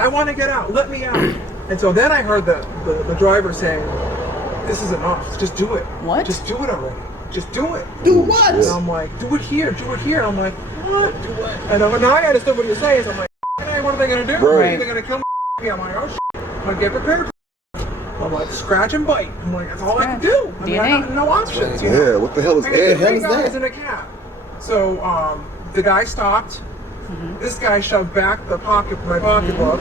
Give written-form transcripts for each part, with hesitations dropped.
I want to get out. Let me out. And so then I heard the driver saying, this is enough. Just do it. What? Just do it already. Just do it. Do what? And I'm like, do it here. Do it here. And I'm like, what? Do what? And now I understood what he was saying. So I'm like, hey, what are they going to do? Right. They're going to kill me. I'm like, oh, shit. I'm going to get prepared. I'm like, scratch and bite. I'm like, that's all I can do. I mean, I got no options. You know? Yeah, what the hell is that? I got 3 guys in a cab. So the guy stopped. This guy shoved back my pocketbook.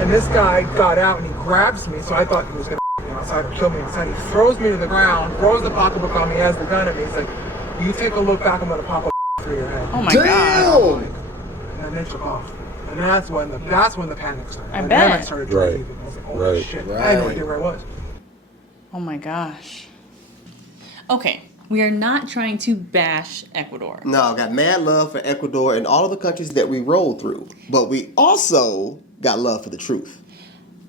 And this guy got out and he grabs me. So I thought he was going to me outside or kill me outside. He throws me to the ground, throws the pocketbook on me, has the gun at me. He's like, you take a look back, I'm going to pop a through your head. Oh my God. And then took off. And that's when the panic started. I bet. Then I started driving. I was like, oh shit. I had no idea where I was. Oh my gosh. Okay, we are not trying to bash Ecuador. No, I got mad love for Ecuador and all of the countries that we rolled through. But we also got love for the truth.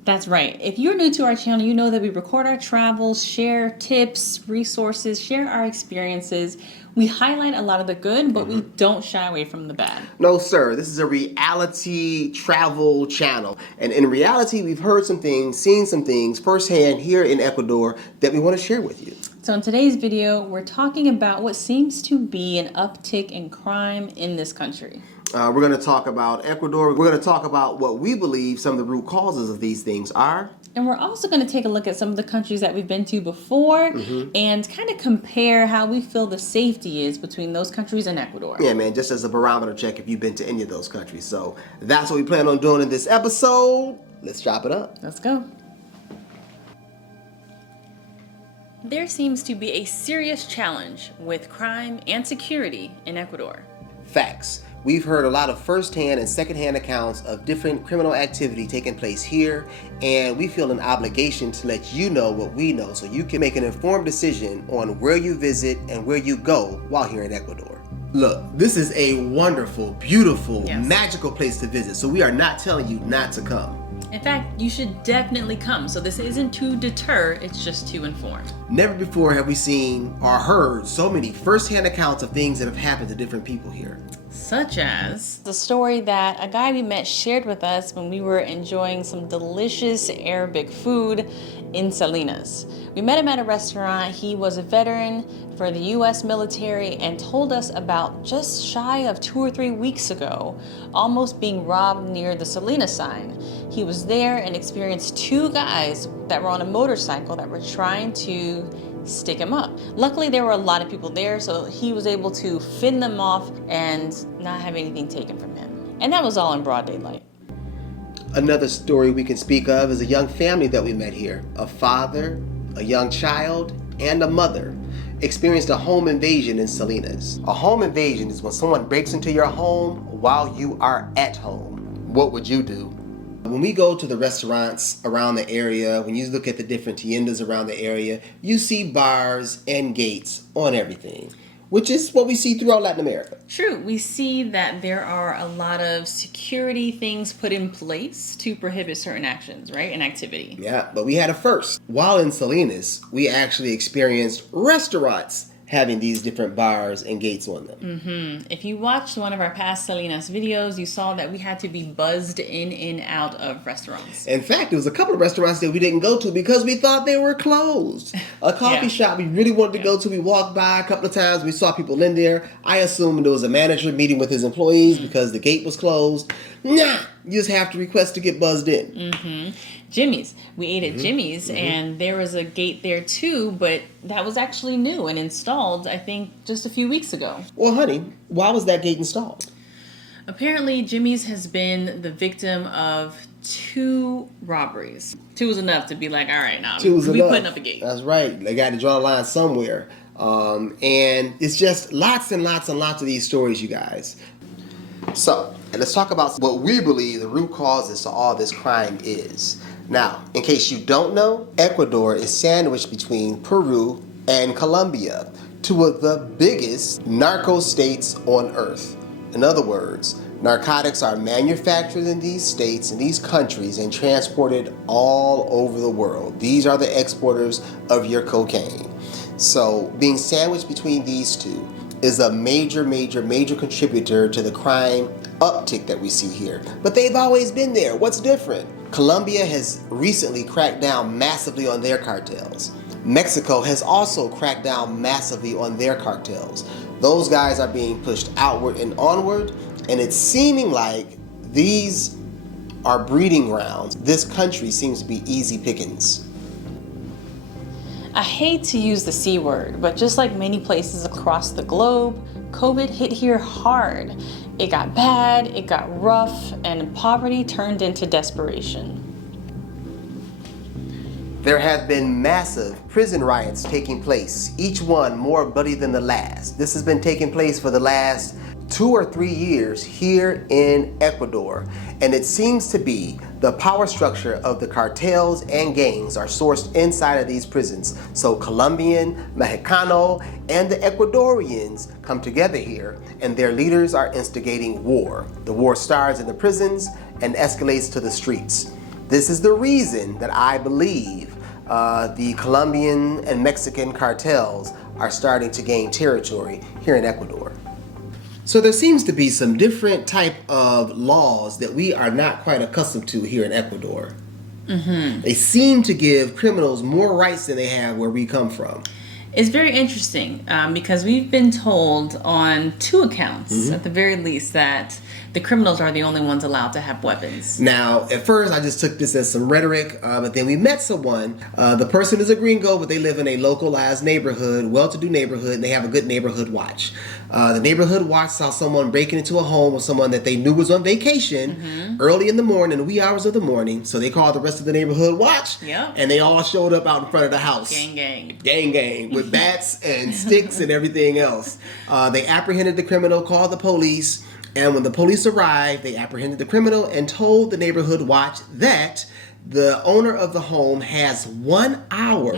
That's right. If you're new to our channel, you know that we record our travels, share tips, resources, share our experiences. We highlight a lot of the good, but we don't shy away from the bad. No, sir. This is a reality travel channel. And in reality, we've heard some things, seen some things firsthand here in Ecuador that we want to share with you. So in today's video, we're talking about what seems to be an uptick in crime in this country. We're going to talk about Ecuador. We're going to talk about what we believe some of the root causes of these things are. And we're also going to take a look at some of the countries that we've been to before and kind of compare how we feel the safety is between those countries and Ecuador. Yeah, man, just as a barometer check if you've been to any of those countries. So that's what we plan on doing in this episode. Let's chop it up. Let's go. There seems to be a serious challenge with crime and security in Ecuador. Facts. We've heard a lot of first-hand and second-hand accounts of different criminal activity taking place here, and we feel an obligation to let you know what we know so you can make an informed decision on where you visit and where you go while here in Ecuador. Look, this is a wonderful, beautiful, magical place to visit, so we are not telling you not to come. In fact, you should definitely come. So this isn't to deter, it's just to inform. Never before have we seen or heard so many first-hand accounts of things that have happened to different people here. Such as the story that a guy we met shared with us when we were enjoying some delicious Arabic food in Salinas. We met him at a restaurant. He was a veteran for the US military and told us about just shy of 2 or 3 weeks ago, almost being robbed near the Salinas sign. He was there and experienced 2 guys that were on a motorcycle that were trying to stick him up. Luckily, there were a lot of people there, so he was able to fend them off and not have anything taken from him. And that was all in broad daylight. Another story we can speak of is a young family that we met here. A father, a young child, and a mother experienced a home invasion in Salinas. A home invasion is when someone breaks into your home while you are at home. What would you do? When we go to the restaurants around the area, when you look at the different tiendas around the area, you see bars and gates on everything, which is what we see throughout Latin America. True. We see that there are a lot of security things put in place to prohibit certain actions, right, and activity. Yeah, but we had a first. While in Salinas, we actually experienced restaurants having these different bars and gates on them. If you watched one of our past Salinas videos, you saw that we had to be buzzed in and out of restaurants. In fact, there was a couple of restaurants that we didn't go to because we thought they were closed. A coffee shop we really wanted to go to, we walked by a couple of times, we saw people in there. I assumed there was a manager meeting with his employees because the gate was closed. Nah, you just have to request to get buzzed in. Jimmy's. We ate at Jimmy's and there was a gate there too, but that was actually new and installed, I think, just a few weeks ago. Well, honey, why was that gate installed? Apparently, Jimmy's has been the victim of 2 robberies. 2 was enough to be like, all right, now we putting up a gate. That's right. They got to draw a line somewhere. And it's just lots and lots and lots of these stories, you guys. So, let's talk about what we believe the root causes to all this crime is. Now, in case you don't know, Ecuador is sandwiched between Peru and Colombia, 2 of the biggest narco states on earth. In other words, narcotics are manufactured in these states and these countries and transported all over the world. These are the exporters of your cocaine. So, being sandwiched between these 2 is a major contributor to the crime uptick that we see here. But they've always been there. What's different? Colombia has recently cracked down massively on their cartels. Mexico has also cracked down massively on their cartels. Those guys are being pushed outward and onward, and it's seeming like these are breeding grounds. This country seems to be easy pickings. I hate to use the C word, but just like many places across the globe, COVID hit here hard. It got bad, it got rough, and poverty turned into desperation. There have been massive prison riots taking place, each one more bloody than the last. This has been taking place for the last 2 or 3 years here in Ecuador, and it seems to be the power structure of the cartels and gangs are sourced inside of these prisons. So Colombian, Mexicano, and the Ecuadorians come together here, and their leaders are instigating war. The war starts in the prisons and escalates to the streets. This is the reason that I believe the Colombian and Mexican cartels are starting to gain territory here in Ecuador. So there seems to be some different type of laws that we are not quite accustomed to here in Ecuador. They seem to give criminals more rights than they have where we come from. It's very interesting because we've been told on 2 accounts, at the very least, that the criminals are the only ones allowed to have weapons. Now, at first, I just took this as some rhetoric, but then we met someone. The person is a gringo, but they live in a localized neighborhood, well-to-do neighborhood, and they have a good neighborhood watch. The neighborhood watch saw someone breaking into a home of someone that they knew was on vacation early in the morning, in the wee hours of the morning. So they called the rest of the neighborhood watch, and they all showed up out in front of the house. Gang, gang. Gang, gang, with bats and sticks and everything else. They apprehended the criminal, called the police, and when the police arrived, they apprehended the criminal and told the neighborhood watch that the owner of the home has 1 hour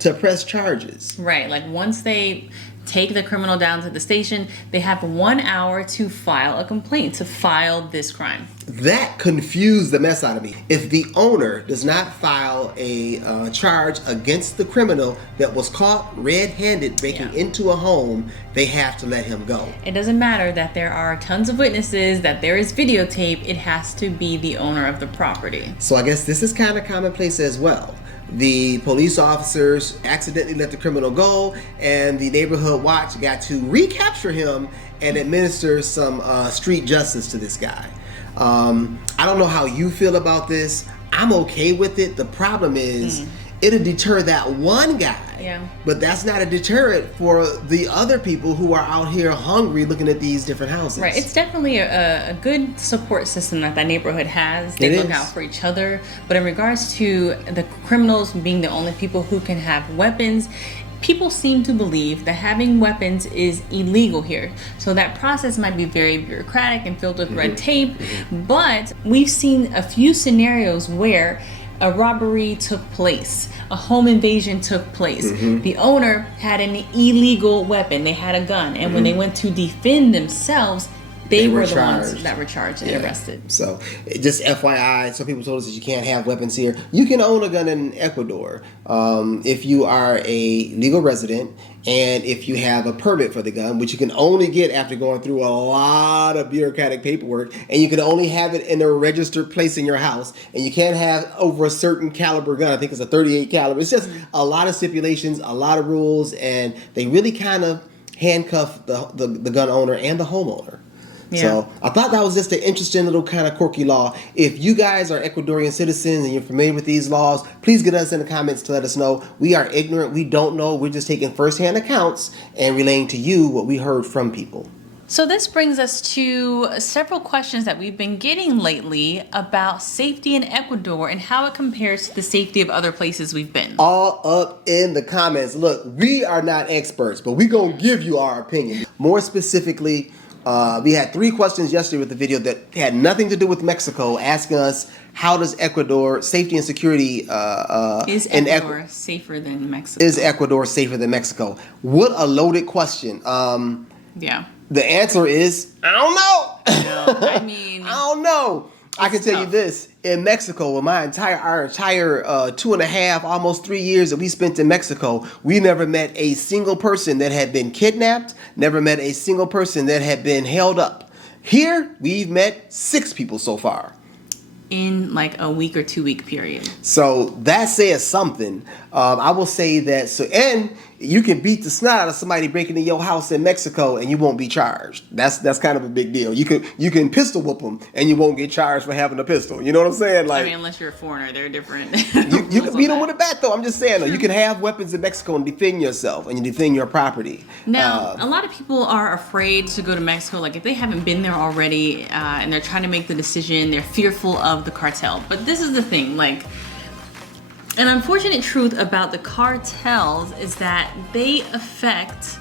to press charges. Right, like once they take the criminal down to the station, they have 1 hour to file a complaint, to file this crime. That confused the mess out of me. If the owner does not file a charge against the criminal that was caught red-handed breaking into a home, they have to let him go. It doesn't matter that there are tons of witnesses, that there is videotape, it has to be the owner of the property. So I guess this is kind of commonplace as well. The police officers accidentally let the criminal go, and the neighborhood watch got to recapture him and administer some street justice to this guy. I don't know how you feel about this. I'm okay with it. The problem is it'll deter that one guy. But that's not a deterrent for the other people who are out here hungry looking at these different houses. Right. It's definitely a good support system that neighborhood has. They look out for each other. But in regards to the criminals being the only people who can have weapons, people seem to believe that having weapons is illegal here. So that process might be very bureaucratic and filled with red tape. But we've seen a few scenarios where a robbery took place, a home invasion took place. The owner had an illegal weapon, they had a gun, and when they went to defend themselves, they were the ones that were charged and arrested. So just FYI, some people told us that you can't have weapons here. You can own a gun in Ecuador if you are a legal resident and if you have a permit for the gun, which you can only get after going through a lot of bureaucratic paperwork, and you can only have it in a registered place in your house, and you can't have over a certain caliber gun. I think it's a 38 caliber. It's just a lot of stipulations, a lot of rules, and they really kind of handcuff the gun owner and the homeowner. So I thought that was just an interesting little kind of quirky law. If you guys are Ecuadorian citizens and you're familiar with these laws, please get us in the comments to let us know. We are ignorant. We don't know. We're just taking firsthand accounts and relaying to you what we heard from people. So this brings us to several questions that we've been getting lately about safety in Ecuador and how it compares to the safety of other places we've been. All up in the comments. Look, we are not experts, but we're going to give you our opinion. More specifically, we had 3 questions yesterday with the video that had nothing to do with Mexico, asking us how does Ecuador safety and security is Ecuador safer than Mexico? Is Ecuador safer than Mexico? What a loaded question. The answer is I don't know. No, I mean, I don't know. I can tell you this: in Mexico, in our entire 2.5, almost 3 years that we spent in Mexico, we never met a single person that had been kidnapped. Never met a single person that had been held up. Here, we've met 6 people so far. In like a week or 2 week period. So that says something. I will say that. So, and you can beat the snot out of somebody breaking into your house in Mexico, and you won't be charged. That's kind of a big deal. You can pistol whoop them, and you won't get charged for having a pistol. You know what I'm saying? Like, I mean, unless you're a foreigner, they're different. you can beat them with a bat, though. I'm just saying, though, you can have weapons in Mexico and defend yourself, and you defend your property. Now, a lot of people are afraid to go to Mexico. Like, if they haven't been there already, and they're trying to make the decision, they're fearful of the cartel. But this is the thing, like, an unfortunate truth about the cartels is that they affect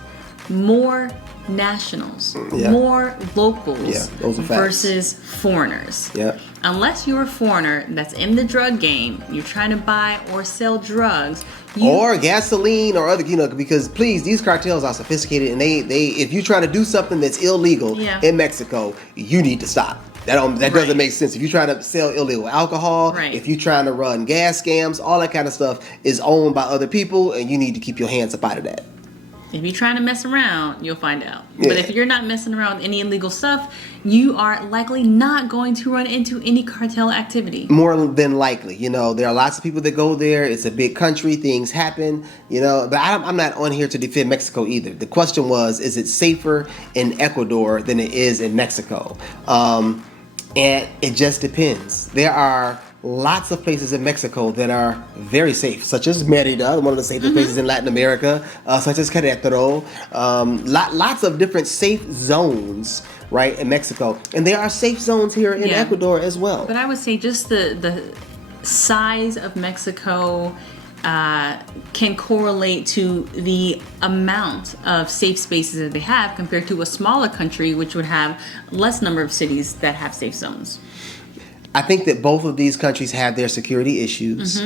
more nationals, more locals versus foreigners. Yeah. Unless you're a foreigner that's in the drug game, you're trying to buy or sell drugs, or gasoline or other, because please, these cartels are sophisticated, and they if you try to do something that's illegal in Mexico, you need to stop. That doesn't make sense. If you're trying to sell illegal alcohol, if you're trying to run gas scams, all that kind of stuff is owned by other people, and you need to keep your hands up out of that. If you're trying to mess around, you'll find out. Yeah. But if you're not messing around with any illegal stuff, you are likely not going to run into any cartel activity. More than likely. There are lots of people that go there. It's a big country. Things happen. But I'm not on here to defend Mexico either. The question was, is it safer in Ecuador than it is in Mexico? And it just depends. There are lots of places in Mexico that are very safe, such as Merida, one of the safest places in Latin America, such as Querétaro. Lots of different safe zones, right, in Mexico. And there are safe zones here in Ecuador as well. But I would say just the size of Mexico can correlate to the amount of safe spaces that they have compared to a smaller country, which would have less number of cities that have safe zones. I think that both of these countries have their security issues,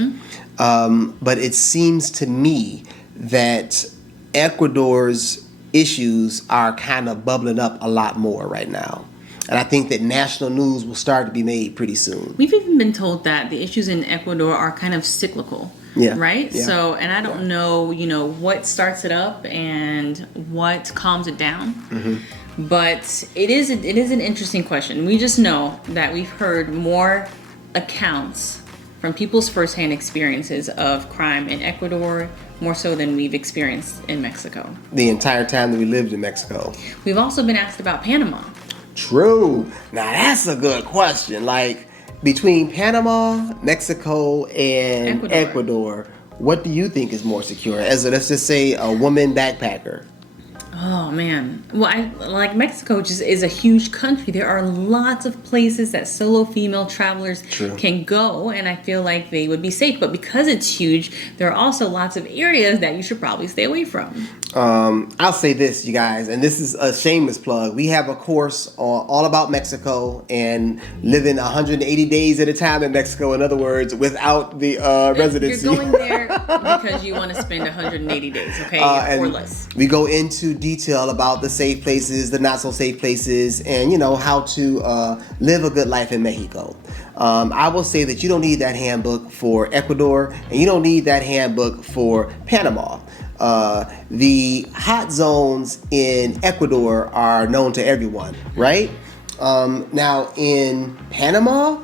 but it seems to me that Ecuador's issues are kind of bubbling up a lot more right now. And I think that national news will start to be made pretty soon. We've even been told that the issues in Ecuador are kind of cyclical. Yeah. Right? Yeah. So, and I don't know, what starts it up and what calms it down. But it is an interesting question. We just know that we've heard more accounts from people's firsthand experiences of crime in Ecuador, more so than we've experienced in Mexico. The entire time that we lived in Mexico. We've also been asked about Panama. True. Now that's a good question. Like, between Panama, Mexico, and Ecuador, what do you think is more secure? Let's just say a woman backpacker. Oh man. Well, Mexico just is a huge country. There are lots of places that solo female travelers can go, and I feel like they would be safe. But because it's huge, there are also lots of areas that you should probably stay away from. I'll say this, you guys, and this is a shameless plug. We have a course all about Mexico and living 180 days at a time in Mexico. In other words, without the residency. You're going there because you want to spend 180 days, okay, or less. We go into detail about the safe places, the not so safe places, and how to live a good life in Mexico. I will say that you don't need that handbook for Ecuador, and you don't need that handbook for Panama. The hot zones in Ecuador are known to everyone, right? Now in Panama,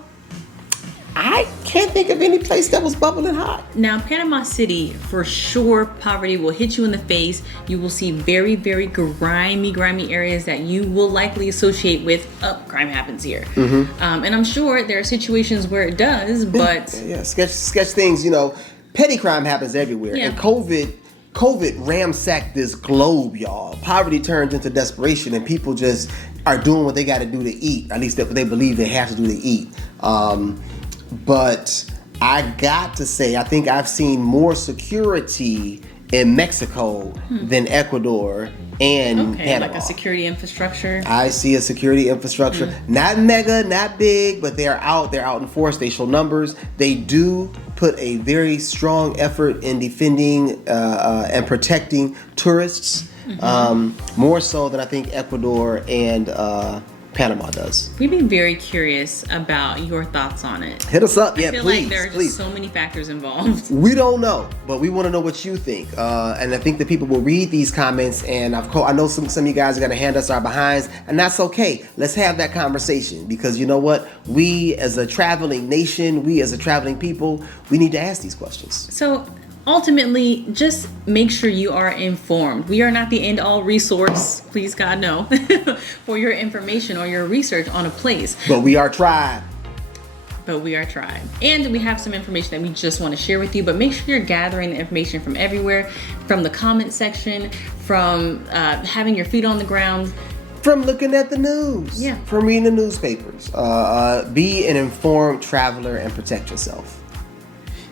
I can't think of any place that was bubbling hot. Now, Panama City, for sure, poverty will hit you in the face. You will see very, very grimy areas that you will likely associate with, crime happens here. And I'm sure there are situations where it does, but... sketch things, petty crime happens everywhere. And COVID ramsacked this globe, y'all. Poverty turns into desperation, and people just are doing what they got to do to eat. At least that's what they believe they have to do to eat. But I got to say, I think I've seen more security in Mexico than Ecuador and Panama. Like a security infrastructure. I see a security infrastructure. Not mega, not big, but they're out in force. They show numbers. They do put a very strong effort in defending and protecting tourists. More so than I think Ecuador and Panama does. We'd be very curious about your thoughts on it. Hit us up, yeah, I feel please, like there are please. just so many factors involved. We don't know, but we want to know what you think. And I think that people will read these comments, and of course, I know some of you guys are going to hand us our behinds, and that's okay. Let's have that conversation, because you know what? We as a traveling nation, we as a traveling people, we need to ask these questions. So ultimately, just make sure you are informed. We are not the end-all resource, please God no, for your information or your research on a place. But we are tribe. But we are tribe. And we have some information that we just want to share with you, but make sure you're gathering the information from everywhere, from the comment section, from having your feet on the ground. From looking at the news. Yeah. From reading the newspapers. Be an informed traveler and protect yourself.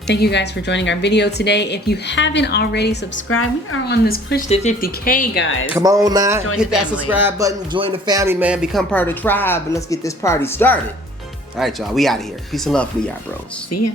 Thank you guys for joining our video today. If you haven't already subscribed, we are on this push to 50K, guys. Come on now, Join hit the that family. subscribe button, join the family, man. Become part of the tribe, and let's get this party started. All right, y'all, we out of here. Peace and love for the Yard Bros. See ya.